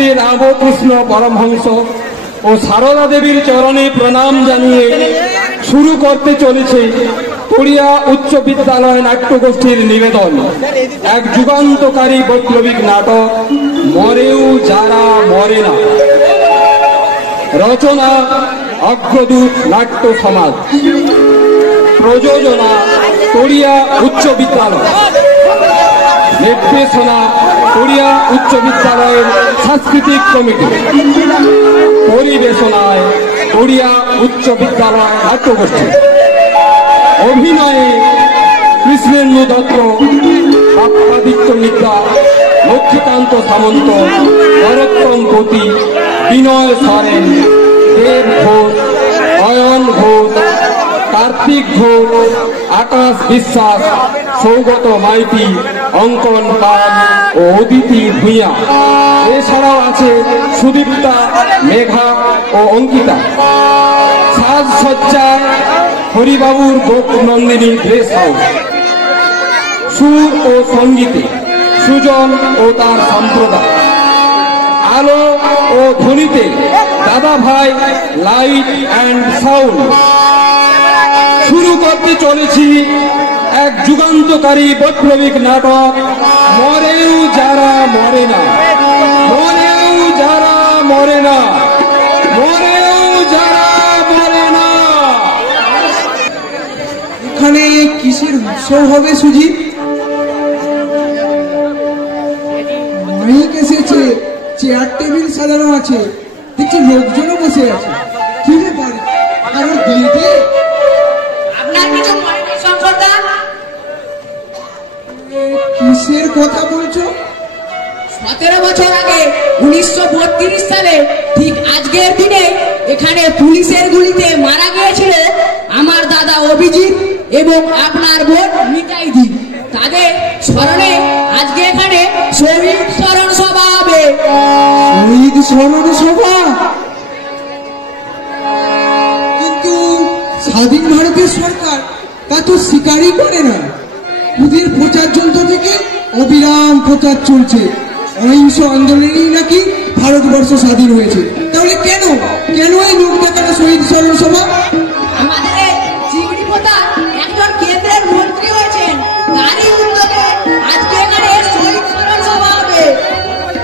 শ্রী রামকৃষ্ণ পরমহংস ও সারদা দেবীর চরণে প্রণাম জানিয়ে শুরু করতে চলেছে তড়িয়া উচ্চ বিদ্যালয় নাট্যগোষ্ঠীর নিবেদন এক যুগান্তকারী বৈপ্লবিক নাটক মরেও যারা মরে না। রচনা অগ্রদূত নাট্য সমাজ, প্রযোজনা তড়িয়া উচ্চ বিদ্যালয়, নির্দেশনা তড়িয়া উচ্চ বিদ্যালয়ের সাংস্কৃতিক কমিটি, পরিবেশনায় তড়িয়া উচ্চ বিদ্যালয় নাট্যগোষ্ঠী। অভিনয়ে কৃষ্ণেন্দু দত্ত, বাপ্পাদিত্য মিত্রা, লক্ষ্মীকান্ত সামন্ত, নরোত্তম পতি, বিনয় সরেন, দেব ঘোষ, অয়ন ঘোষ, কার্তিক ঘোষ, আকাশ বিশ্বাস, সৌগত মাইতি, অঙ্কন পাল ও অদিতি ভূঁইয়া। এছাড়াও আছে সুদীপ্তা, মেঘা ও অঙ্কিতা। সাজসজ্জায় হরিবাবুর গোপনন্দিনী ড্রেস হাউস। সুর ও সঙ্গীতে সুজন ও তার সম্প্রদায়। আলো ও ধ্বনিতে দাদা ভাই লাইট অ্যান্ড সাউন্ড। শুরু করতে চলেছি এক যুগান্তকারী বৈপ্লবিক নাটক মরেও যারা মরে না। মরেও যারা মরে না, মরেও যারা মরে না। এখানে কিসের উৎসব হবে সুজিত? মাইক এসেছে, চেয়ার টেবিল সাজানো আছে, দেখছি লোকজনও বসে আছে। কি ব্যাপার, কারো বিয়েতে? আপনার কিছু মনে নেই শঙ্করদা? কিসের কথা বলছো? 17 বছর আগে 1932 সালে ঠিক আজকের দিনে এখানে পুলিশের গুলিতে মারা গিয়েছিল আমার দাদা অভিজিৎ এবং আপনার বোন মিতাইদি। তাদের স্মরণে আজকে এখানে শহীদ স্মরণ সভা হবে। শহীদ স্মরণ সভা? কিন্তু স্বাধীন ভারতের সরকার তা তো স্বীকারই করে না। ওদের প্রচার যন্ত্র থেকে অবিরাম প্রচার চলছে অহিংস আন্দোলনেই নাকি ভারতবর্ষ স্বাধীন হয়েছে। তাহলে কেন কেন এই লোক দেখানো শহীদ স্মরণ সভা? আমাদের চিংড়ি পোতা একজন কেন্দ্রের মন্ত্রী হয়েছেন, তারই উদ্যোগে আজকে এখানে শহীদ স্মরণ সভা হবে।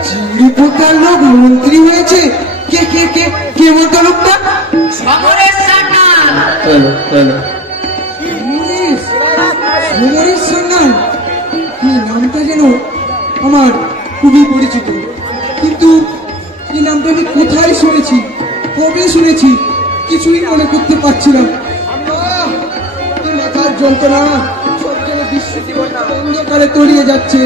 চিংড়ি পোতার লোক মন্ত্রী হয়েছে? কে কে কে কে মতো লোকটা? সমরেশ সান্যাল। সমরেশ সান্যাল? কি নামটা যেন আমার খুবই পরিচিত, কিন্তু এই নামটা আমি কোথায় শুনেছি, কবে শুনেছি কিছুই মনে করতে পারছিলাম। মাথার যন্ত্রণা সব যেন বিস্মৃতি অন্ধকারে তলিয়ে যাচ্ছে।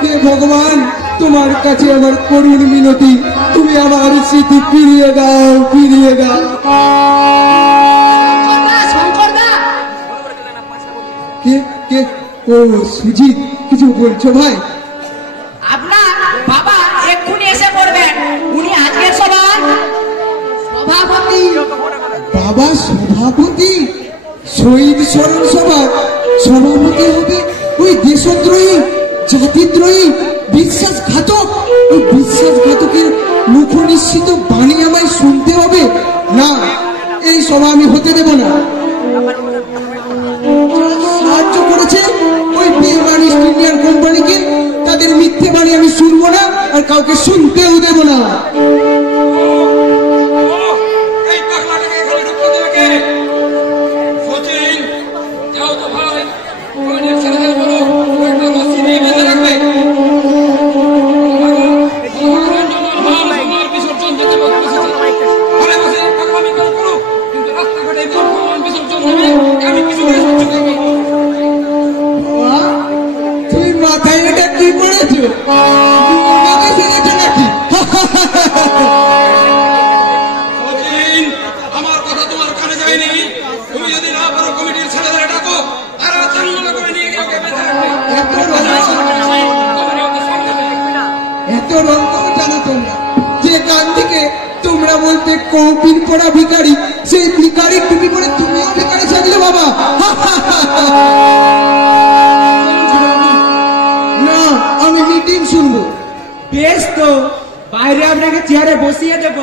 হে ভগবান, তোমার কাছে আমার করুণ মিনতি, তুমি আমার স্মৃতি ফিরিয়ে দাও, ফিরিয়ে দাও। কে কে? ও সুজিত, কিছু বলছো ভাই? আপনার বাবা এক্ষুনি এসে পড়বেন, উনি আজকের সভার সভাপতি। বাবা সভাপতি? শহীদ স্মরণ সভার সভাপতি হবে ওই দেশদ্রোহী, জাতিদ্রোহী, বিশ্বাসঘাতক? ওই বিশ্বাসঘাতকের মুখ নিশ্চিত বাণী আমায় শুনতে হবে? না, এই সভা আমি হতে দেব না। সাহায্য করেছে ওই বেমানি ইন্ডিয়ান কোম্পানিকে, তাদের মিথ্যে বাণী আমি শুনবো না, আর কাউকে শুনতেও দেব না। তুই মাথায় এটা কি পড়েছো? নাকি আমার কথা তোমার কানে যায়নি? তুমি যদি না পারো কমিটির ছেলেদের ডাকো, তারা জঙ্গলে করে নিয়ে গিয়ে ওকে বেঁধে রাখবে। এত রঙও জানো তোমরা? যে গান থেকে তোমরা বলতে কৌপিন পড়া ভিখারি, সেই ভিখারি টুপি পরে তুমিও ভিখারি সাজলে বাবা। না, আমি মিটিং শুনবো। বেশ, তো বাইরে আপনাকে চেয়ারে বসিয়ে দেব,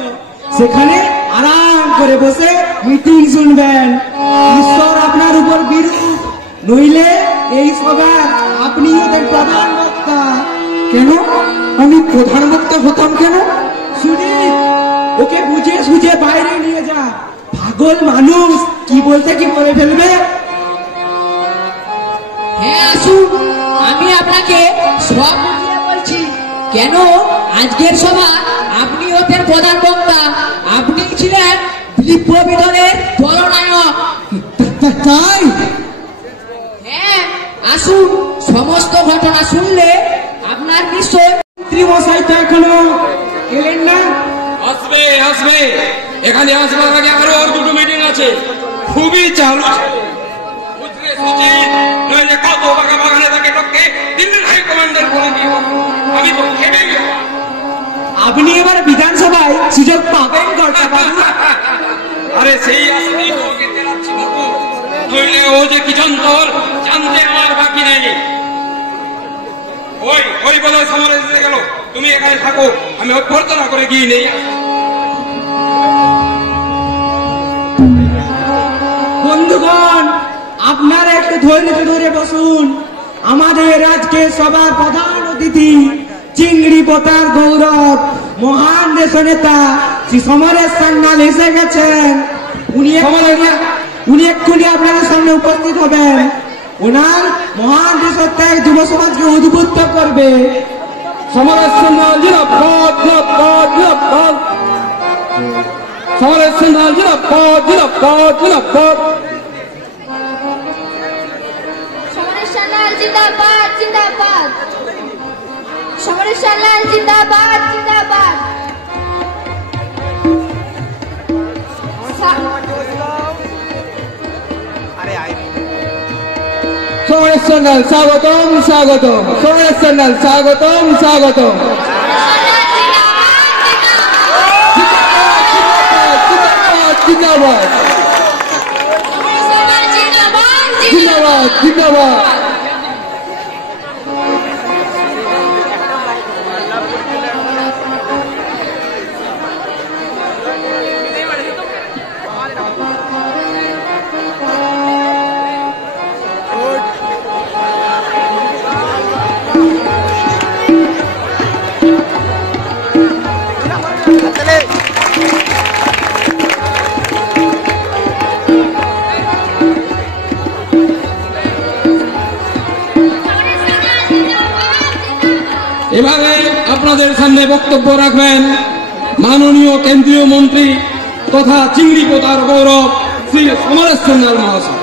সেখানে আরাম করে বসে মিটিং শুনবেন। ঈশ্বর আপনার উপর বিরূপ, নইলে এই সভার আপনি ওদের প্রধান বক্তা। কেন আমি প্রধান বক্তা হতাম কেন? সুজিত, ওকে বুঝে সুঝে বাইরে নিয়ে যা। পাগল মানুষ কি বলতে কি বলে ফেলবে। হ্যাঁ আসুন, আমি আপনাকে সব বুঝিয়ে বলছি। কেন আজকের সভা আপনি হতেন প্রধান বক্তা, আপনি ছিলেন বিপ্লবীদের দলনায়ক। তাই হ্যাঁ আসুন, সমস্ত ঘটনা শুনলে আপনার নিশ্চয় মন্ত্রীমশাই তো এখনো এলেন না। আসবে আসবে, এখানে আসবার আগে আরো ওর দুটো মিটিং আছে, খুবই চালু ছেলে। বুঝলে সুজিত, নইলে কত বাঘা বাগানে তাকে টপকে দিল্লির হাইকমান্ডের করে দিয়ে আমি তো খেপে গেলাম। আপনি এবার বিধানসভায় সুযোগ পাবেন কর্তা বাবু। আরে সেই আসলেই তো ওকে তেলাচ্ছি বাবু, নইলে ও যে কি যন্ত্র জানতে আমার বাকি নেই। ওই ওই বলে সমরে দিতে গেল, তুমি এখানে থাকো, আমি অভ্যর্থনা করে গিয়ে নেই। বন্ধুগণ, আপনারা একটু ধৈর্য ধরে বসুন। আমাদের আজকে সবার প্রধান অতিথি, চিংড়ি পোতার গৌরব, মহান দেশ নেতা শ্রী সমরেশ সান্যাল এসে গেছেন। উনি এক্ষুনি আপনাদের সামনে উপস্থিত হবেন। ওনার মহান দেশত্যাগ যুব সমাজকে উদ্বুদ্ধ করবে। সমরেশ সান্যাল জিন্দাবাদ, জিন্দাবাদ, জিন্দাবাদ। সমরেশ সান্যাল জিন্দাবাদ, জিন্দাবাদ, জিন্দাবাদ। সমরেশ সান্যাল জিন্দাবাদ, জিন্দাবাদ। সমরেশ সান্যাল জিন্দাবাদ, জিন্দাবাদ। সমরেশ সান্যাল স্বাগতম, স্বাগতম। সমরেশ সান্যাল স্বাগতম, স্বাগতম। জিন্দাবাদ, জিন্দাবাদ, জিন্দাবাদ। এভাবে আপনাদের সামনে বক্তব্য রাখবেন মাননীয় কেন্দ্রীয় মন্ত্রী তথা চিংড়ি পোতার গৌরব শ্রী সমরেশ সান্যাল মহাশয়।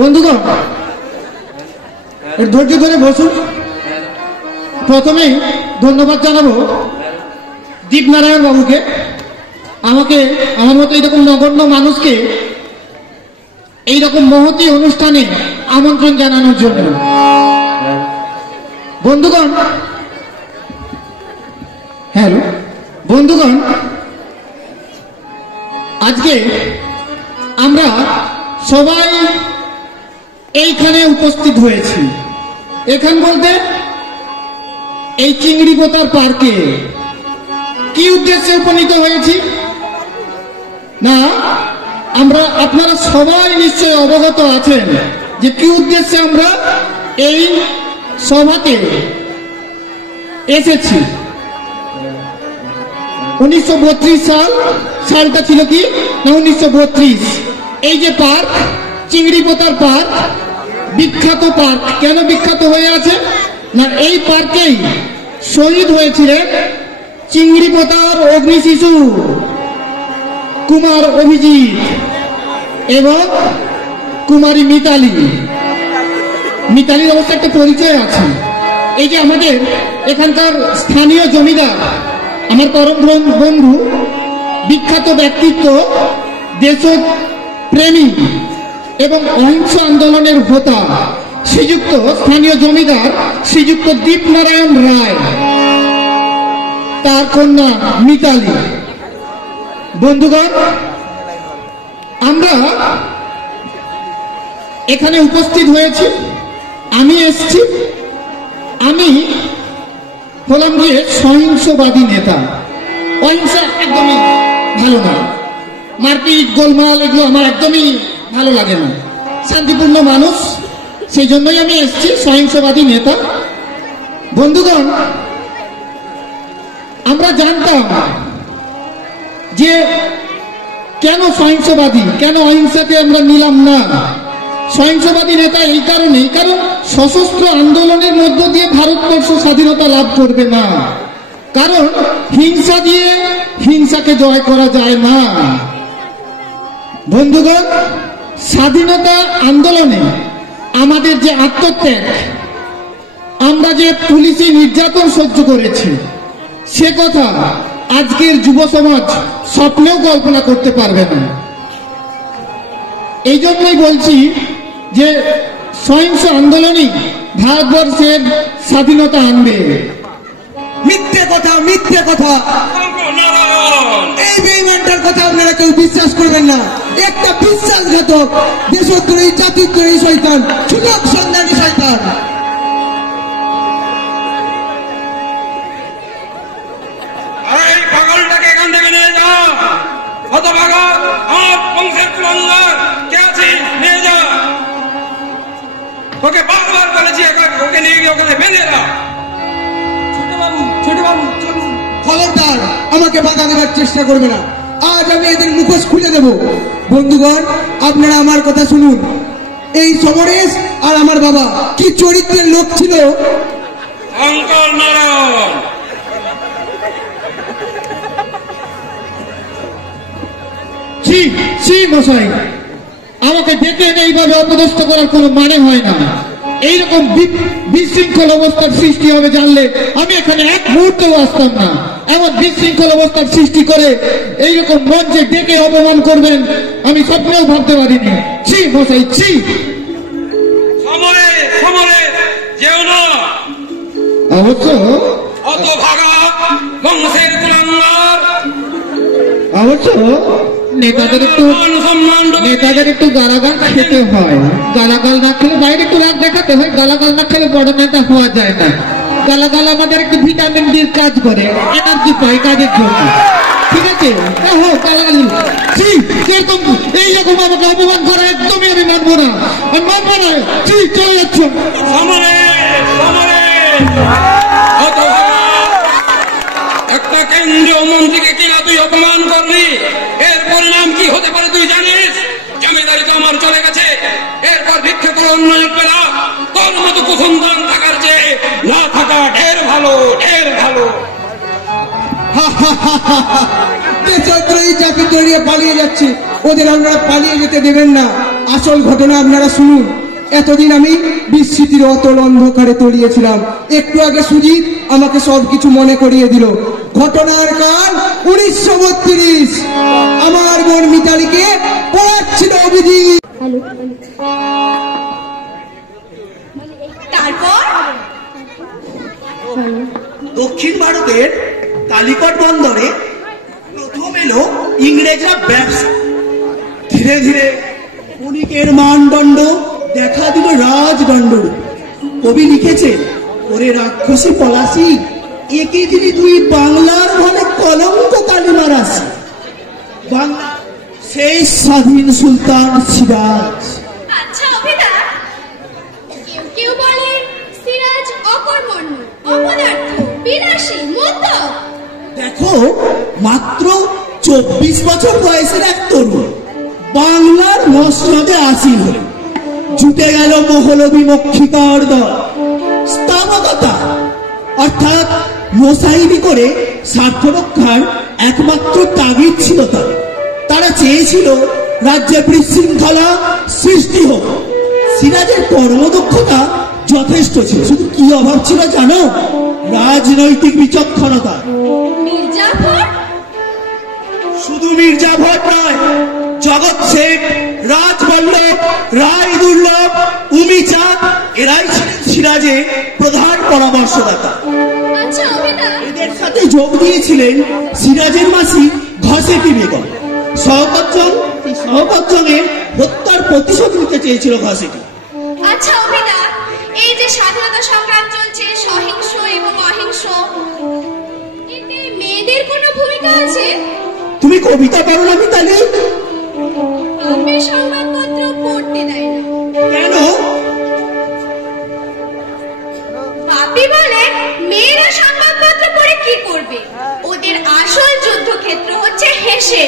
বন্ধুগণ, একটু ধৈর্য ধরে বসুন। প্রথমেই ধন্যবাদ জানাবো দীপনারায়ণ বাবুকে, আমাকে আমার মতো এইরকম নগণ্য মানুষকে এইরকম মহতী অনুষ্ঠানে আমন্ত্রণ জানানোর জন্য। বন্ধুগণ, হ্যালো বন্ধুগণ, আজকে আমরা সবাই এইখানে উপস্থিত হয়েছি। এখান বলতে এই চিংড়ি পোতার পার্কে কি উদ্দেশ্যে উপনীত হয়েছি না, আমরা আপনারা সবাই নিশ্চয় অবগত আছেন যে কি উদ্দেশ্যে আমরা এই সভাতে এসেছি। 1932 সালটা ছিল কি না 1932। এই যে পার্ক, চিংড়ি পোতার পার্ক, বিখ্যাত পার্ক। কেন বিখ্যাত হয়ে আছে না, এই পার্কেই শহীদ হয়েছিলেন চিংড়ি পোতার অগ্নি শিশু কুমার অভিজিৎ এবং কুমারী মিতালি। মিতালির অবশ্য একটা পরিচয় আছে। এই যে আমাদের এখানকার স্থানীয় জমিদার, আমার পরম বন্ধু, বিখ্যাত ব্যক্তিত্ব, দেশপ্রেমী এবং অহিংস আন্দোলনের হোতা শ্রীযুক্ত স্থানীয় জমিদার শ্রীযুক্ত দীপনারায়ণ রায়, তার কন্যা মিতালি। বন্ধুগণ, আমরা এখানে উপস্থিত হয়েছি, আমি এসছি আমি হলাম গিয়ে সহিংসবাদী নেতা। অহিংসা একদমই ভালো না, মারপিট গোলমাল এগুলো আমার একদমই ভালো লাগে না, শান্তিপূর্ণ মানুষ, সেই জন্যই আমি এসেছি সহিংসবাদী নেতা। বন্ধুগণ, আমরা জানতাম যে কেন সহিংসবাদী, কেন অহিংসাকে আমরা নিলাম না। সহিংসবাদী নেতা এই কারণেই, কারণ সশস্ত্র আন্দোলনের মধ্য দিয়ে ভারতবর্ষ স্বাধীনতা লাভ করবে না, কারণ হিংসা দিয়ে হিংসাকে জয় করা যায় না। বন্ধুগণ, স্বাধীনতা আন্দোলনে আমাদের যে আত্মত্যাগ, আমরা যে পুলিশি নির্যাতন সহ্য করেছি, সে কথা আজকের যুব সমাজ স্বপ্নেও কল্পনা করতে পারবে না। এই জন্যই বলছি যে সহিংস আন্দোলনই ভারতবর্ষের স্বাধীনতা আনবে। মিথ্যে কথা, মিথ্যে কথা, শঙ্করনারায়ণ, এই বেঈমানটার কথা আপনারা কেউ বিশ্বাস করবেন না। একটা বিশ্বাসঘাতক, দেশদ্রোহী, জাতিদ্রোহী শয়তান, সুযোগ সন্ধানী শয়তান। এই পাগলটাকে এখান থেকে নিয়ে যা। কত পাগল, আমার বংশের কুলাঙ্গার কে আছিস, নিয়ে যা। ওকে বারবার বলেছি ওকে নিয়ে গিয়ে ওখানে বেঁধে দাও। ছোট বাবু চলুন। খবরদার আমাকে বাধা দেওয়ার চেষ্টা করবে না, আজ আমি এদের মুখোশ খুলে দেব। বন্ধুগণ, আপনারা আমার কথা শুনুন। এই সমরেশ আর আমার বাবা কি চরিত্রের লোক ছিল। শঙ্করনারায়ণ, ছি ছি মশাই, আমাকে ডেকে এনে এইভাবে অপদস্থ করার কোনো মানে হয় না। এইরকম বিশৃঙ্খল অবস্থার সৃষ্টি হবে জানলে আমি এখানে এক মুহূর্তেও আসতাম না। এমন বিশৃঙ্খল অবস্থার সৃষ্টি করে এইরকম মঞ্চে ডেকে অপমান করবেন আমি স্বপ্নেও ভাবতে পারিনি। ছি মশাই, ছি। সমরে সমরে যেও না। অবশ্য অত ভাগা বংশের কুলাঙ্গার, অবশ্য নেতাদের একটু গালাগাল খেতে হয়। গালাগাল না খেলে বাইরে একটু রাগ দেখাতে হয়, গালাগাল না খেলে বড় নেতা হওয়া যায় না। গালাগাল আমাদের একটু ভিটামিন ডির কাজ করে, এনার্জি পাই কাজের জন্য, ঠিক আছে? গালাগালি সেরকম এইরকম আমাকে অপমান করা একদমই আমি মানবো না, আমি মানবো না। চলে যাচ্ছ সমরে সমরে। অত ভাগা একটা কেন্দ্রীয় মন্ত্রীকে কিনা তুই অপমান করলি, এর পরিণাম কি হতে পারে তুই জানিস? জমিদারি তো আমার চলে গেছে, এরপর ভিক্ষা করে অন্য পেলা। তোর মতো কুসন্তান থাকার চেয়ে না থাকা ঢের ভালো, ঢের ভালো। দেশদ্রোহী, জাতিদ্রোহী পালিয়ে যাচ্ছে, ওদের আপনারা পালিয়ে যেতে দেবেন না। আসল ঘটনা আপনারা শুনুন। এতদিন আমি বিস্মৃতির অতল অন্ধকারে তলিয়েছিলাম, একটু আগে সুজিত আমাকে সবকিছু মনে করিয়ে দিল। ঘটনার কাল 1932, আমার বোন মিতালিকে পড়াচ্ছিল অভিজিৎ। তারপর দক্ষিণ ভারতের কালিকট বন্দরে প্রথম এলো ইংরেজরা ব্যবসা। ধীরে ধীরে বণিকের মানদণ্ড দেখা দিল রাজদণ্ড। কবি লিখেছে, ওরে রাক্ষসী পলাশি, একে দিলি তুই বাংলার ভালে কলঙ্ক কালিমা রাশি। বাংলা সেই স্বাধীন সুলতান সিরাজ। আচ্ছা অভিদা, কেউ কেউ বলে সিরাজ অকর্মণ্য, অপদার্থ, বিলাসী, মদ্যপ। দেখো, মাত্র 24 বছর বয়সের এক তরুণ বাংলার মসনদে আসীন হল। জুটে গেল মহলবী মক্ষিকার দল। স্থাবকতা অর্থাৎ মোসাইবি করে স্বার্থ রক্ষার একমাত্র তাগিদ ছিল তার। তারা চেয়েছিল রাজ্যে বিশৃঙ্খলা সৃষ্টি হোক। সিরাজের কর্মদক্ষতা যথেষ্ট ছিল, শুধু কি অভাব ছিল জানো? রাজনৈতিক বিচক্ষণতা। মির্জাফর? শুধু মির্জাফর নয়, জগৎ শেখ, রাজবল্লভ, রায় দুর্লভ, উমিচাঁদ এরাই ছিলেন সিরাজের প্রধান পরামর্শদাতা। আচ্ছা অভিদা, এদের সাথে যোগ দিয়েছিলেন সিরাজের মাসি ঘসেটি বেগম। শওকত জংয়ের হত্যার প্রতিশোধ নিতে চেয়েছিল ঘসেটি। আচ্ছা অভিদা, এই যে স্বাধীনতা সংগ্রাম চলছে, আছে। তুমি কবিতা পারো না মিতালি? আমি সংবাদপত্র পড়তে দেয় না। কেন? বাপি বলে মেয়েরা সংবাদপত্র পড়ে কি করবে, ওদের আসল যুদ্ধক্ষেত্র হচ্ছে হেসে।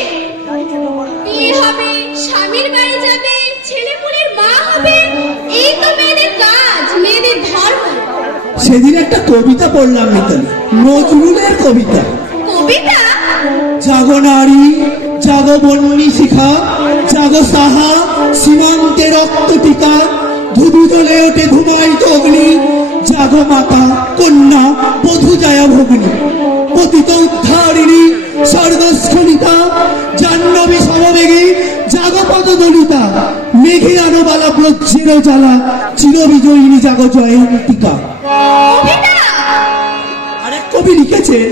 বিয়ে হবে, স্বামীর বাড়ি যাবে, ছেলেপুলের মা হবে, এই তো মেয়েদের কাজ, মেয়েদের ধর্ম। সেদিন একটা কবিতা পড়লাম মিতালি, নজরুলের কবিতা। কবিতা? জাগো নারী, জাগো বন্যী শিখা, জাগো সাহা সীমান্তে রক্ত টিকা, ধুধু জ্বলে ওঠে ধুমায়িত অগ্নি, জাগো মাতা কন্যা বধূ জায়া ভগ্নী, পতিত উদ্ধারিণী স্বর্গস্খলিতা, জাহ্নবী সমবেগী জাগো পদদলিতা, মেঘে আনো বালা ব্রজ্যের জ্বালা, চিরবিজয়িনী জাগো জয়ন্তিকা। কবিতা? আরেক কবি লিখেছেন,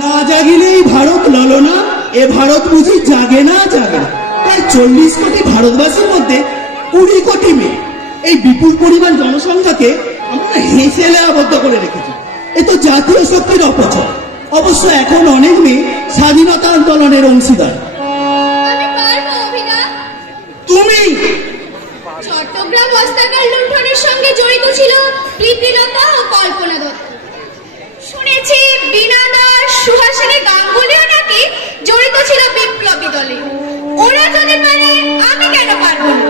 না জাগিলেই ভারত ললনা, এ ভারত বুঝি জাগে না জাগে না। প্রায় 40 কোটি ভারতবাসীর মধ্যে 20 কোটি মেয়ে, এই বিপুল পরিমাণ জনসংখ্যাকে আমরা হেসেলে আবদ্ধ করে রেখেছি। এ তো জাতীয় শক্তির অপচয়। অবশ্য এখন অনেক মেয়ে স্বাধীনতা আন্দোলনের অংশীদার। আমি পারবো অভিনয়। তুমি চট্টগ্রাম হস্তাগার লুণ্ঠনের সঙ্গে জড়িত ছিল প্রীতিলতা ও কল্পনা দত্ত। শুনেছি বীণা দাস, সুহাসিনী গাঙ্গুলিও নাকি জড়িত ছিল বিপ্লবী দলে। ওরা যদি পারে, আমি কেন পারবো না?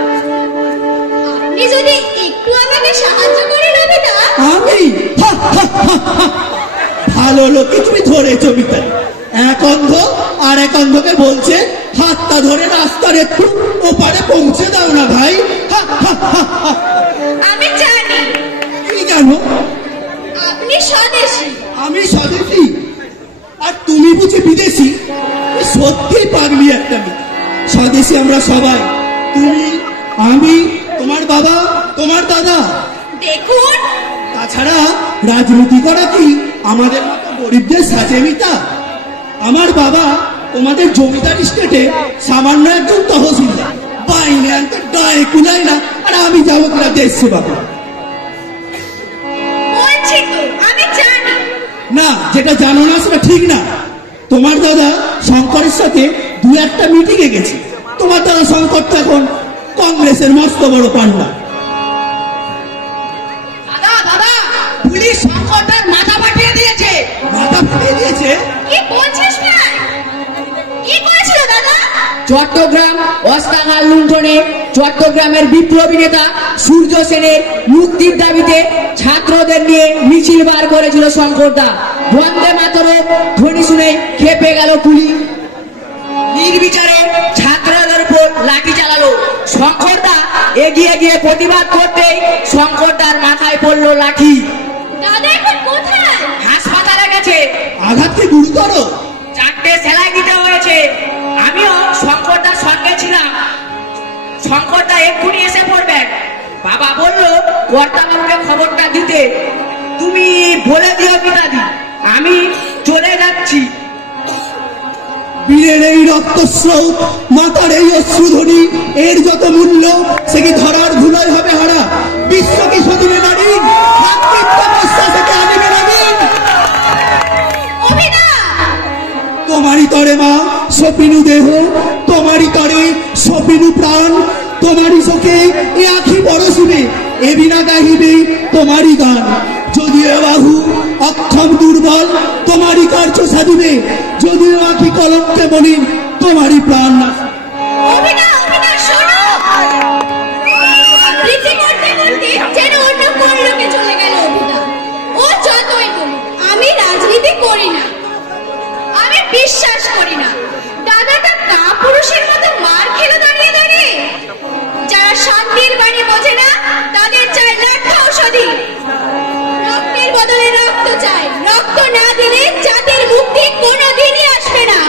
আপনি যদি একটু আমাকে সাহায্য করেন অভিতা। আমি ভালো লোকে তুমি ধরেছো মিতালি। এক অন্ধ আর এক অন্ধকে বলছে হাতটা ধরে রাস্তার একটু ওপারে পৌঁছে দাও না ভাই। আমি জানি কি জানো? আপনি স্বদেশী। আমি স্বদেশী আর তুমি বুঝি বিদেশি? সত্যি পাগলি একটা মেয়ে। স্বদেশী আমরা সবাই, তুমি, আমি, তোমার বাবা, তোমার দাদা। দেখুন, তাছাড়া রাজনীতি করা কি আমাদের মতো গরিবদের সাজে মিতা? আমার বাবা তোমাদের জমিদার স্টেটে সামান্য একজন তহসিলদার, বাইরে আনতে গায়ে কুলাই না, আর আমি যাবো কিনা দেশ সেবা করতে? বলছি তো আমি জানি। না, যেটা জানো না সেটা ঠিক না। তোমার দাদা শঙ্করের সাথে 2-1টা মিটিংয়ে গেছে। তোমার দাদা শঙ্কর তো এখন কংগ্রেসের মস্ত বড় পান্ডা। দাদা দাদা, পুলিশ শঙ্করদার মাথা ফাটিয়ে দিয়েছে। মাথা ফাটিয়ে দিয়েছে? কি বলছিস ভাই? কি করেছিল দাদা? চট্টগ্রাম অস্তাগার লুণ্ঠনে চট্টগ্রামের বিপ্লবী নেতা সূর্য সেনের মুক্তির দাবিতে ছাত্রদের নিয়ে মিছিল বার করেছিল শঙ্করদা। বন্দে মাতরম ধ্বনি শুনে খেপে গেল পুলিশ, নির্বিচারে ছাত্রদের উপর লাঠি চালালো। শঙ্করদা এগিয়ে গিয়ে প্রতিবাদ করতেই শঙ্করদার মাথায় পড়লো লাঠি। দাদা এখন কোথায়? হাসপাতালে গেছে। আঘাত কি গুরুতর? 4টে সেলাই দিতে হয়েছে। আমিও শঙ্করদার সঙ্গে ছিলাম। শঙ্করদা এক্ষুনি এসে পড়বেন। বাবা বললো কর্তাবাবুকে খবরটা দিতে। তুমি বলে দিও পিতাদি, আমি চলে যাচ্ছি। বীরের এই রক্তস্রোত, মাতার এই অশ্রুধ্বনি, এর যত মূল্য সে কি ধরার ধুলোয় হবে হারা? বিশ্ব কি সদিনে নারী থেকে আনিবে নারীন? অভিনয়! তোমারই তরে মা সপিনু দেহ, তোমারই তরে সপিনু প্রাণ, তোমারই চোখে এ আখি বরসিবে, এ বিনা গাহিবে তোমারই গান। যদিও বাহু অক্ষম দুর্বল, তোমারই কার্য সাধিবে, যদিও আখি কলঙ্কে বলিন, তোমারই প্রাণ না। অভিনয়, অভিনয়, শোনো! আবৃত্তি করতে করতে যেন অন্য কোন লোকে চলে গেল অভিনয়। ও যতই বলুক, আমি রাজনীতি করি না, আমি বিশ্বাস করি না। দাদাটা কাপুরুষের মতো মার খেলো দাঁড়িয়ে দাঁড়িয়ে। যারা শান্তির বাণী বোঝে না, তাদের চাই লাখ ঔষধি। রক্তের বদলে রক্ত চাই, রক্ত না দিলে জাতির মুক্তি কোনোদিনই আসবে না।